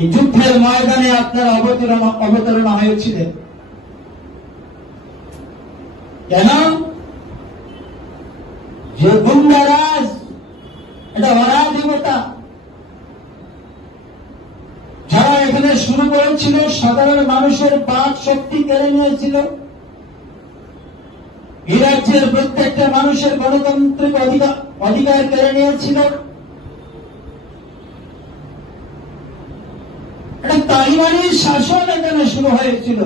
এই যুদ্ধের ময়দানে আপনারা অবতরণ অবতরণ হয়েছিলেন কেন? যে গুন্ডারাজ এটা অরাজকতা। যারা এখানে শুরু করেছিল, সাধারণ মানুষের বাক শক্তি কেড়ে নিয়েছিল। এই রাজ্যের প্রত্যেকটা মানুষের গণতান্ত্রিক অধিকার অধিকার কেড়ে নিয়েছিল। একটা তালিবানি শাসন এখানে শুরু হয়েছিল।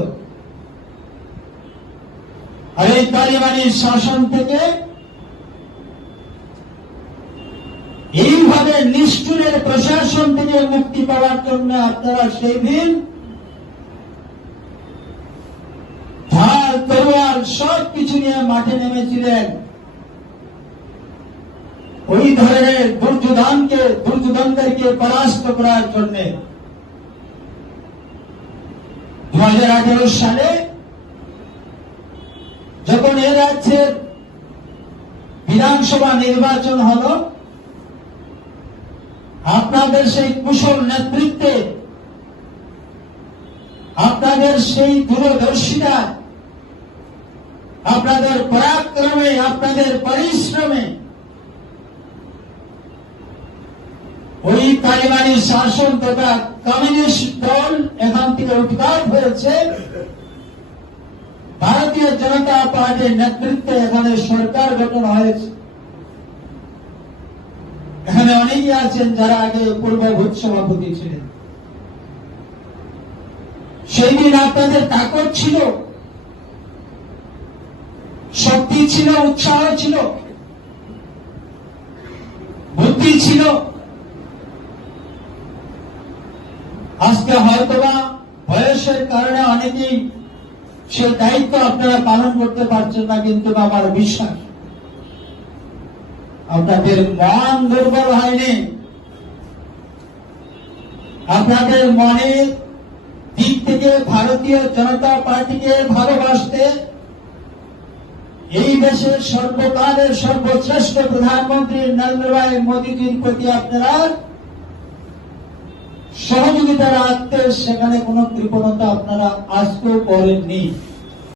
আর এই তালিবানি শাসন থেকে এইভাবে নিষ্ঠুরের প্রশাসন থেকে মুক্তি পাওয়ার জন্য আপনারা সেই দিন ঢাল তরোয়াল সব কিছু নিয়ে মাঠে নেমেছিলেন। ওই ধরনের দুর্যোধনকে, দুর্যোধনদেরকে পরাস্ত করার জন্য। দু হাজার আঠেরো সালে যখন এ রাজ্যের বিধানসভা নির্বাচন হলো, আপনাদের সেই কুশল নেতৃত্বে, আপনাদের সেই দূরদর্শিতা, আপনাদের পরাক্রমে, আপনাদের পরিশ্রমে, ওই তালিবানি শাসন তথা কমিউনিস্ট দল থেকে উৎখাত হয়েছে। ভারতীয় জনতা পার্টির নেতৃত্বে এখানে সরকার গঠন হয়েছে। এখানে অনেকেই আছেন যারা আগে পূর্বভূত সভাপতি ছিলেন। সেই দিন আপনাদের তাকত ছিল, শক্তি ছিল, উৎসাহ ছিল, বুদ্ধি ছিল। আজকে হয়তোবা বয়সের কারণে অনেকেই সে দায়িত্ব আপনারা পালন করতে পারছেন না, কিন্তু আমার বিশ্বাস। আপনাদের মন দুর্বল হয়নি। আপনাদের মনের দিক থেকে ভারতীয় জনতা পার্টিকে ভালোবাসতে এই দেশের সর্বকালের সর্বশ্রেষ্ঠ প্রধানমন্ত্রী নরেন্দ্র ভাই মোদীজির প্রতি আপনারা সহযোগিতা রাখতে সেখানে কোনো কৃপণতা আপনারা আজকেও করেননি।